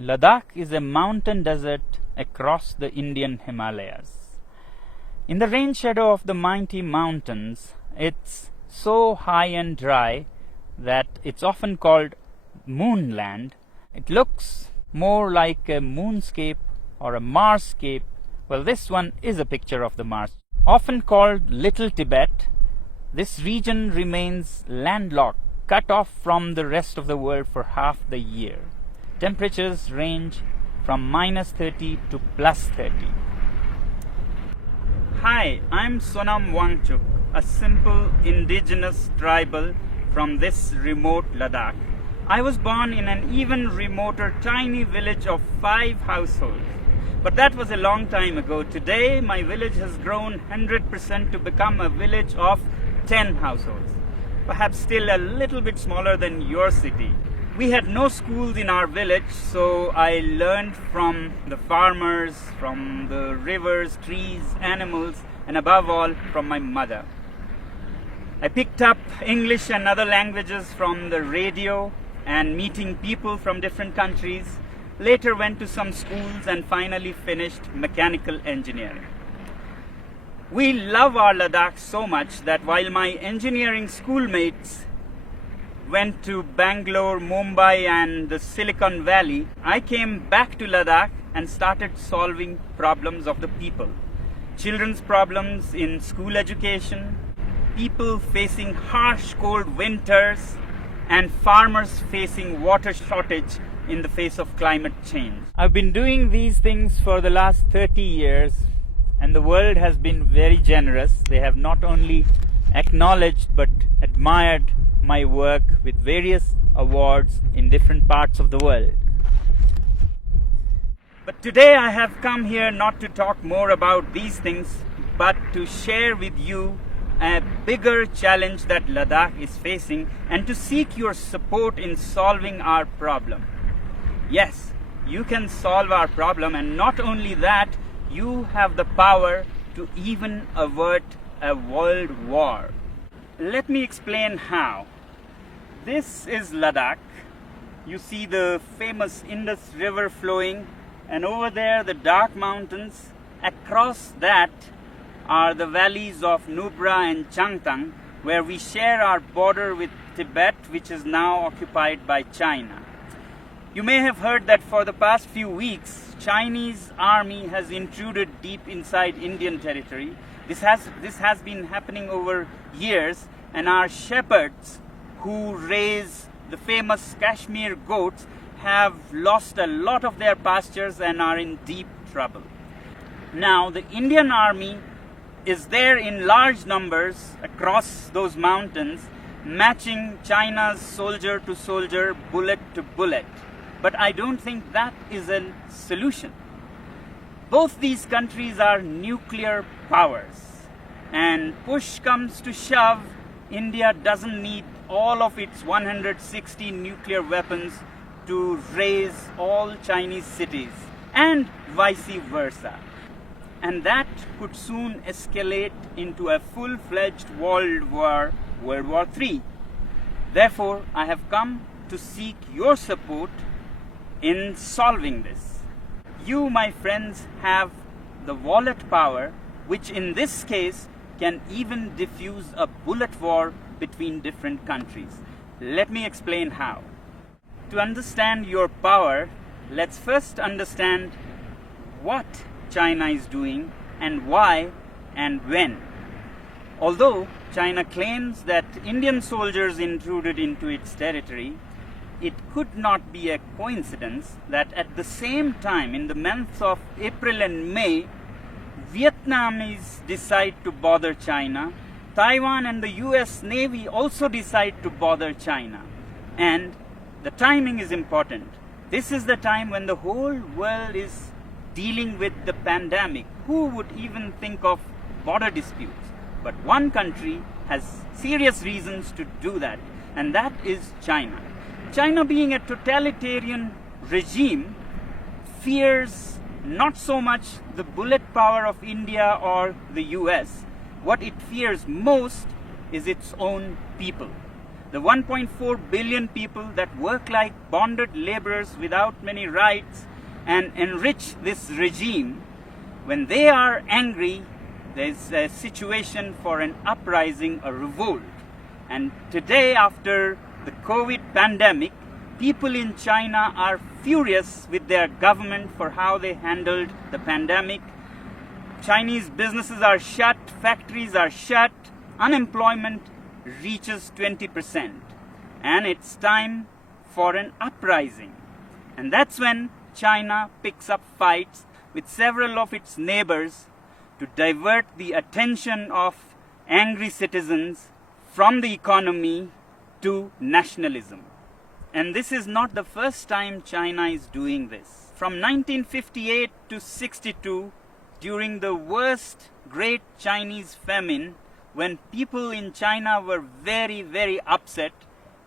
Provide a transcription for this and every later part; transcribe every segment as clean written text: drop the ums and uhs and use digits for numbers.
Ladakh is a mountain desert across the Indian Himalayas. In the rain shadow of the mighty mountains, it's so high and dry that it's often called moonland. It looks more like a moonscape or a Marsscape. Well, this one is a picture of the Mars. Often called Little Tibet, this region remains landlocked, cut off from the rest of the world for half the year. Temperatures range from -30 to +30. Hi, I'm Sonam Wangchuk, a simple indigenous tribal from this remote Ladakh. I was born in an even remoter tiny village of 5 households. But that was a long time ago. Today, my village has grown 100% to become a village of 10 households. Perhaps still a little bit smaller than your city. We had no schools in our village, so I learned from the farmers, from the rivers, trees, animals, and above all, from my mother. I picked up English and other languages from the radio and meeting people from different countries. Later went to some schools and finally finished mechanical engineering. We love our Ladakh so much that while my engineering schoolmates went to Bangalore, Mumbai and the Silicon Valley, I came back to Ladakh and started solving problems of the people. Children's problems in school education, people facing harsh cold winters, and farmers facing water shortage in the face of climate change. I've been doing these things for the last 30 years and the world has been very generous. They have not only acknowledged but admired my work with various awards in different parts of the world. But today I have come here not to talk more about these things but to share with you a bigger challenge that Ladakh is facing and to seek your support in solving our problem. Yes, you can solve our problem, and not only that, you have the power to even avert a world war. Let me explain how. This is Ladakh. You see the famous Indus River flowing, and over there the dark mountains. Across that are the valleys of Nubra and Changtang, where we share our border with Tibet, which is now occupied by China. You may have heard that for the past few weeks, Chinese army has intruded deep inside Indian territory. This has been happening over years, and our shepherds who raise the famous Kashmir goats have lost a lot of their pastures and are in deep trouble. Now, the Indian army is there in large numbers across those mountains, matching China's soldier to soldier, bullet to bullet. But I don't think that is a solution. Both these countries are nuclear powers. And push comes to shove, India doesn't need all of its 160 nuclear weapons to raise all Chinese cities, and vice versa. And that could soon escalate into a full-fledged world war, World War III. Therefore, I have come to seek your support in solving this. You, my friends, have the wallet power, which in this case can even diffuse a bullet war between different countries. Let me explain how. To understand your power, let's first understand what China is doing and why and when. Although China claims that Indian soldiers intruded into its territory, it could not be a coincidence that at the same time, in the months of April and May, Vietnamese decide to bother China. Taiwan and the US Navy also decide to bother China. And the timing is important. This is the time when the whole world is dealing with the pandemic. Who would even think of border disputes? But one country has serious reasons to do that, and that is China. China, being a totalitarian regime, fears not so much the bullet power of India or the US. What it fears most is its own people. the 1.4 billion people that work like bonded laborers without many rights and enrich this regime, when they are angry, there's a situation for an uprising, a revolt. And today, after the COVID pandemic, people in China are furious with their government for how they handled the pandemic. Chinese businesses are shut, factories are shut, unemployment reaches 20%. And it's time for an uprising. And that's when China picks up fights with several of its neighbors to divert the attention of angry citizens from the economy to nationalism. And this is not the first time China is doing this. From 1958 to 62, during the worst great Chinese famine, when people in China were very, very upset,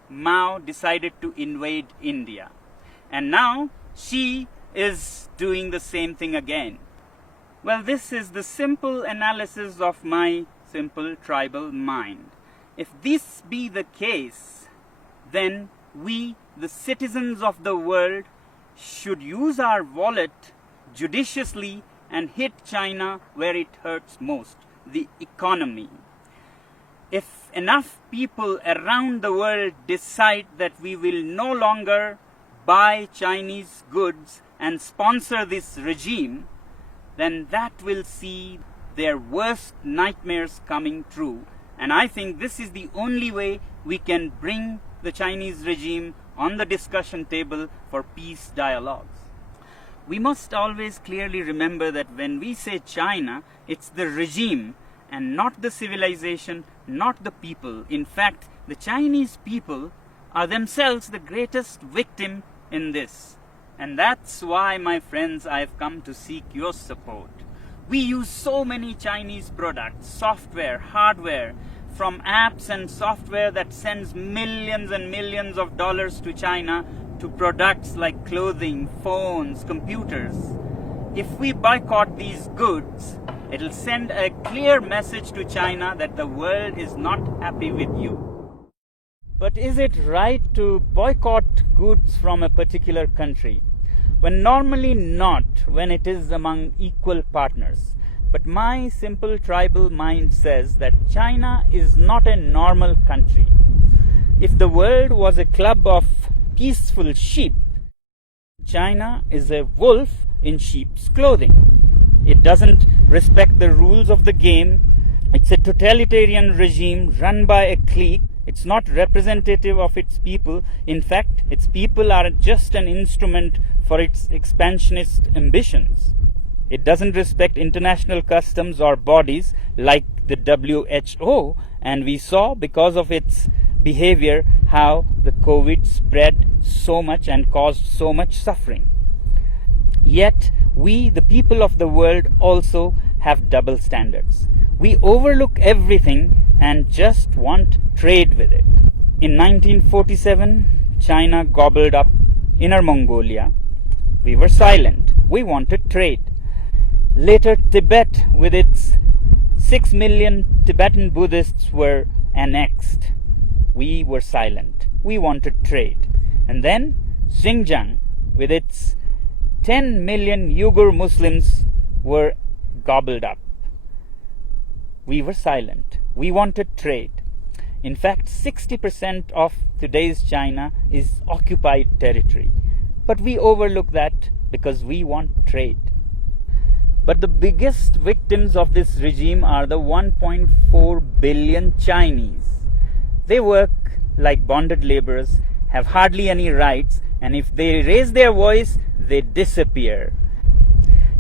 Mao decided to invade India. And now Xi is doing the same thing again. Well, this is the simple analysis of my simple tribal mind. If this be the case, then we, the citizens of the world, should use our wallet judiciously and hit China where it hurts most, the economy. If enough people around the world decide that we will no longer buy Chinese goods and sponsor this regime, then that will see their worst nightmares coming true. And I think this is the only way we can bring the Chinese regime on the discussion table for peace dialogues. We must always clearly remember that when we say China, it's the regime and not the civilization, not the people. In fact, the Chinese people are themselves the greatest victim in this. And that's why, my friends, I've come to seek your support. We use so many Chinese products, software, hardware, from apps and software that sends millions and millions of dollars to China to products like clothing, phones, computers. If we boycott these goods, it'll send a clear message to China that the world is not happy with you. But is it right to boycott goods from a particular country? When normally not, when it is among equal partners. But my simple tribal mind says that China is not a normal country. If the world was a club of peaceful sheep, China is a wolf in sheep's clothing. It doesn't respect the rules of the game. It's a totalitarian regime run by a clique. It's not representative of its people. In fact, its people are just an instrument for its expansionist ambitions. It doesn't respect international customs or bodies like the WHO, and we saw because of its behavior how the COVID spread so much and caused so much suffering. Yet, we, the people of the world, also have double standards. We overlook everything and just want trade with it. In 1947, China gobbled up Inner Mongolia. We were silent. We wanted trade. Later, Tibet, with its 6 million Tibetan Buddhists, were annexed. We were silent. We wanted trade. And then Xinjiang, with its 10 million Uyghur Muslims, were gobbled up. We were silent. We wanted trade. In fact, 60% of today's China is occupied territory. But we overlook that because we want trade. But the biggest victims of this regime are the 1.4 billion Chinese. They work like bonded laborers, have hardly any rights, and if they raise their voice, they disappear.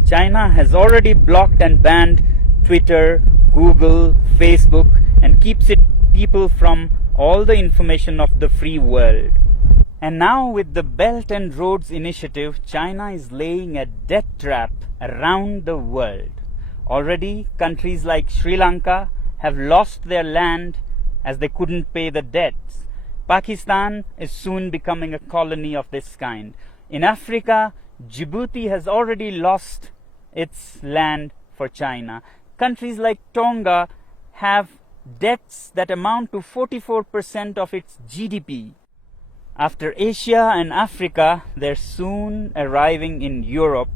China has already blocked and banned Twitter, Google, Facebook, and keeps its people from all the information of the free world. And now with the Belt and Roads Initiative, China is laying a debt trap around the world. Already, countries like Sri Lanka have lost their land as they couldn't pay the debts. Pakistan is soon becoming a colony of this kind. In Africa, Djibouti has already lost its land for China. Countries like Tonga have debts that amount to 44% of its GDP. After Asia and Africa, they're soon arriving in Europe,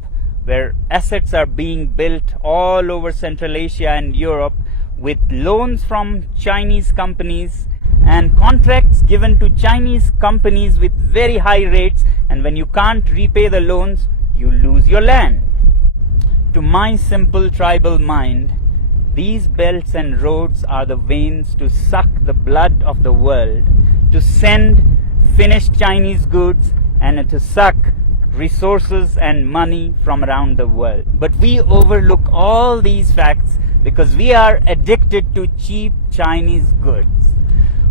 where assets are being built all over Central Asia and Europe with loans from Chinese companies and contracts given to Chinese companies with very high rates, and when you can't repay the loans, you lose your land. To my simple tribal mind, these belts and roads are the veins to suck the blood of the world, to send finished Chinese goods and to suck resources and money from around the world. But we overlook all these facts because we are addicted to cheap Chinese goods.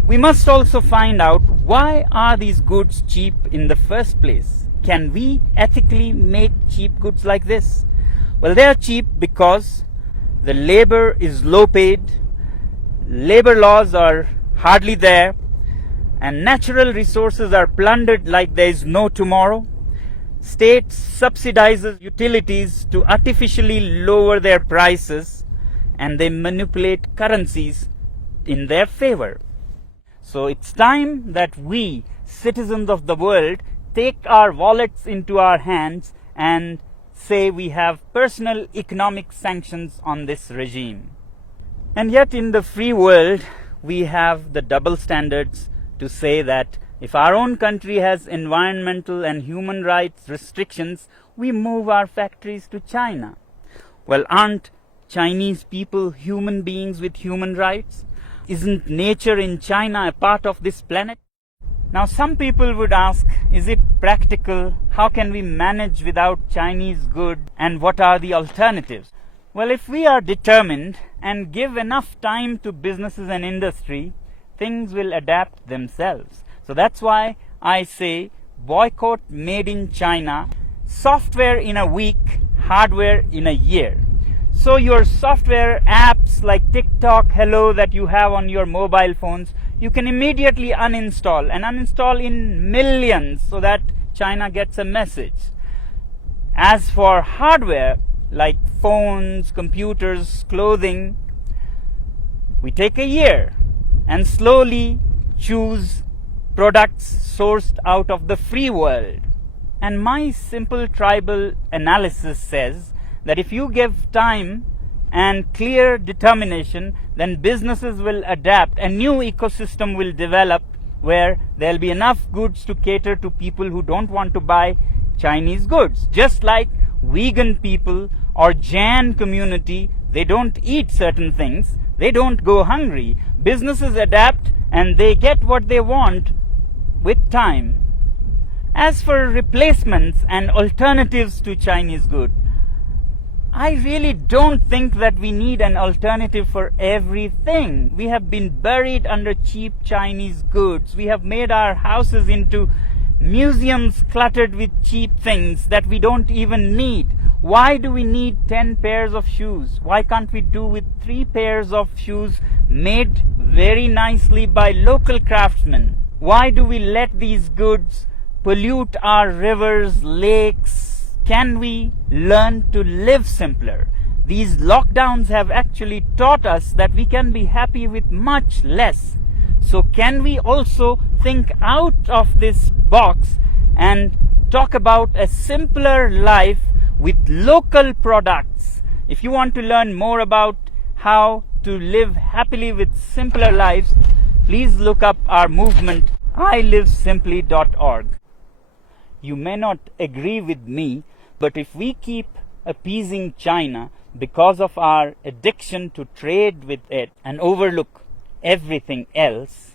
We must also find out, why are these goods cheap in the first place? Can we ethically make cheap goods like this? Well, they are cheap because the labor is low paid, labor laws are hardly there, and natural resources are plundered like there is no tomorrow. States subsidizes utilities to artificially lower their prices, and they manipulate currencies in their favor. So it's time that we, citizens of the world, take our wallets into our hands and say we have personal economic sanctions on this regime. And yet in the free world, we have the double standards to say that if our own country has environmental and human rights restrictions, we move our factories to China. Well, aren't Chinese people human beings with human rights? Isn't nature in China a part of this planet? Now, some people would ask, is it practical? How can we manage without Chinese goods? And what are the alternatives? Well, if we are determined and give enough time to businesses and industry, things will adapt themselves. So that's why I say boycott made in China, software in a week, hardware in a year. So your software apps like TikTok, Hello that you have on your mobile phones, you can immediately uninstall and uninstall in millions so that China gets a message. As for hardware like phones, computers, clothing, we take a year and slowly choose products sourced out of the free world. And my simple tribal analysis says that if you give time and clear determination, then businesses will adapt. A new ecosystem will develop where there'll be enough goods to cater to people who don't want to buy Chinese goods. Just like vegan people or Jain community, they don't eat certain things, they don't go hungry. Businesses adapt and they get what they want with time. As for replacements and alternatives to Chinese goods, I really don't think that we need an alternative for everything. We have been buried under cheap Chinese goods. We have made our houses into museums cluttered with cheap things that we don't even need. Why do we need 10 pairs of shoes? Why can't we do with 3 pairs of shoes made very nicely by local craftsmen? Why do we let these goods pollute our rivers, lakes? Can we learn to live simpler? These lockdowns have actually taught us that we can be happy with much less. So can we also think out of this box and talk about a simpler life with local products? If you want to learn more about how to live happily with simpler lives, please look up our movement, ilivesimply.org. You may not agree with me, but if we keep appeasing China because of our addiction to trade with it and overlook everything else,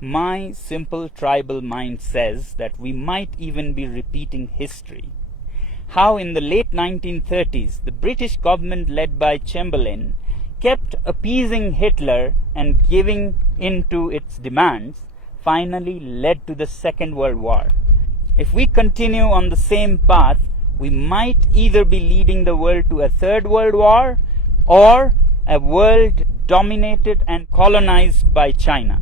my simple tribal mind says that we might even be repeating history. How in the late 1930s, the British government led by Chamberlain kept appeasing Hitler and giving in to its demands, finally led to the Second World War. If we continue on the same path, we might either be leading the world to a third world war or a world dominated and colonized by China.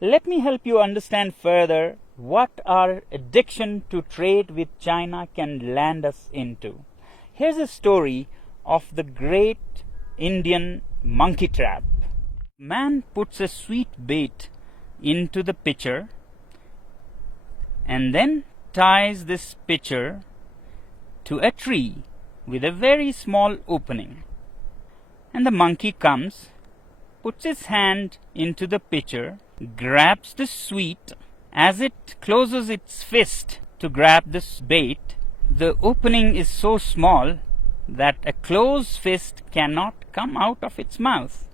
Let me help you understand further what our addiction to trade with China can land us into. Here's a story of the great Indian monkey trap. Man puts a sweet bait into the pitcher and then ties this pitcher to a tree with a very small opening. And the monkey comes, puts his hand into the pitcher, grabs the sweet. As it closes its fist to grab this bait, the opening is so small that a closed fist cannot come out of its mouth.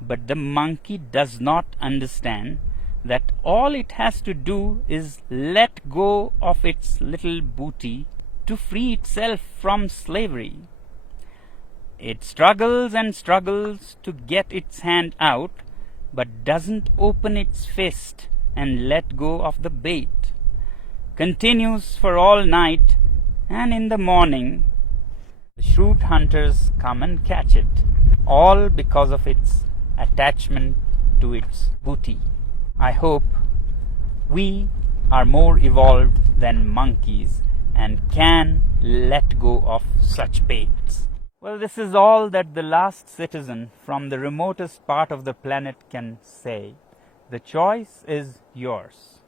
But the monkey does not understand that all it has to do is let go of its little booty to free itself from slavery. It struggles and struggles to get its hand out, but doesn't open its fist and let go of the bait. Continues for all night, and in the morning the shrewd hunters come and catch it, all because of its attachment to its booty. I hope we are more evolved than monkeys and can let go of such baits. Well, this is all that the last citizen from the remotest part of the planet can say. The choice is yours.